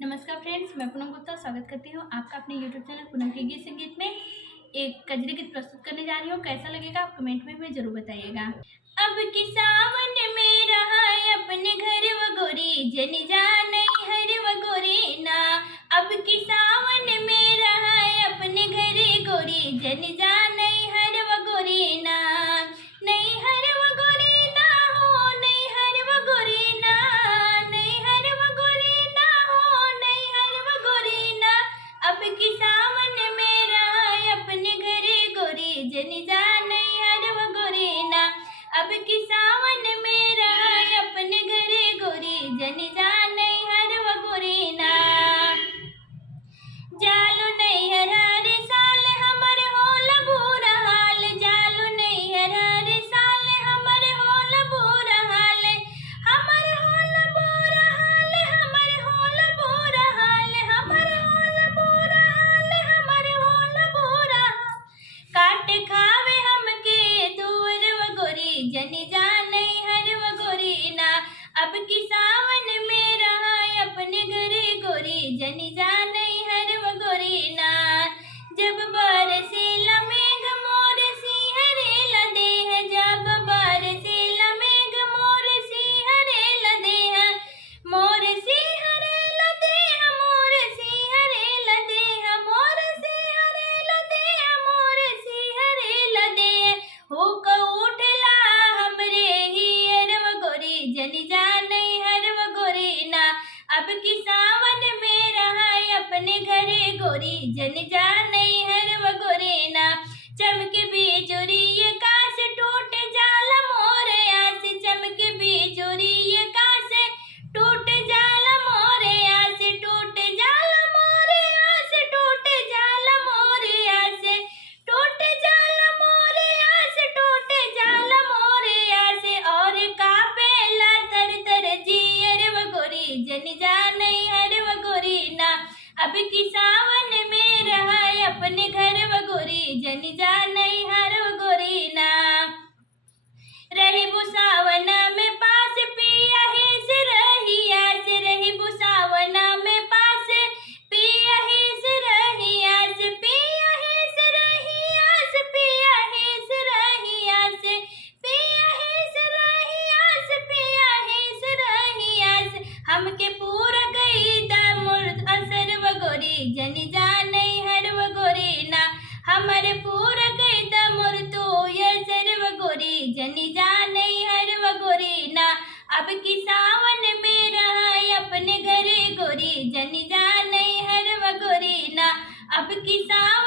नमस्कार फ्रेंड्स, मैं पूनम गुप्ता स्वागत करती हूँ आपका अपने यूट्यूब चैनल पूनम के गीत संगीत में। एक कजरी गीत प्रस्तुत करने जा रही हूँ। कैसा लगेगा आप कमेंट में भी जरूर बताइएगा। अब की सावन में रहा अपने घर व गोरी जन जान हर व गोरी ना। अब की सावन में रहा अपने घर गोरी जन जान हर व गोरी ना। नहीं हर व गोरी ना हो, नहीं हर व गोरी ना, नहीं हर व गोरी ना हो, नहीं हर व गोरी ना। अब की सावन में रहा अपने घर गोरी जन जान हर व गोरी ना। अब की सावन में रहा अपने घर गोरी जन जान हर व गोरी ना। जालू नहीं हर साल हमर होल बुरा हाल, जालू नहीं हर साल हमर होल बुरा हाल, हमर होल बुरा हाल, हमर होल बुरा हाल, हमर होल बुरा हाल, हमर होल बुरा हाल। काट खावे हमके दूर व गोरी जन जान हर व गोरी ना। अब की सावन में रहा अपने घर गोरी जन जान हर व गोरी ना। जब बरसेला मेघ मोर सिंहरे देह, जब बरसेला मेघ मोर सिंहरे देह, मोर सिंहरे देह, मोर सिंहरे देह, मोर सिंहरे देह, मोर सिंहरे देह। हो क उठला हमरे हियर व गोरी जन जान हर व गोरी ना। अब की सावन में रहा अपने घर गोरी जन जान हर व गोरी ना। चमके बिजुरी काश टूट जाल मोर आस, चमके बिजुरी काश टूट जाल मोर आस, टूट जाल मोर आस, टूट जाल मोर आस, टूट जाल मोर आस, टूट जाल मोर आस। और कापेला तर तर जियर व गोरी जन जान हर व गोरी ना। अब की सावन में रहा अपने घर व गोरी जन जान हर व गोरी ना। रही बुसावन में पास पिया है से रहिया से, रही बुसावन में पास पिया है से रहिया से, पिया है से रहिया से, पिया है से रहिया से, पिया है से रहिया से, पिया है से रहिया से। हमके पूरा गई दामुर असर व गोरी जन जान हर व गोरी ना। हमारे पूरा गई दामुर तो यसर व गोरी जन जान हर व गोरी ना। अब की सावन में रहा अपने घर गोरी जन जान हर व गोरी ना। अब की सावन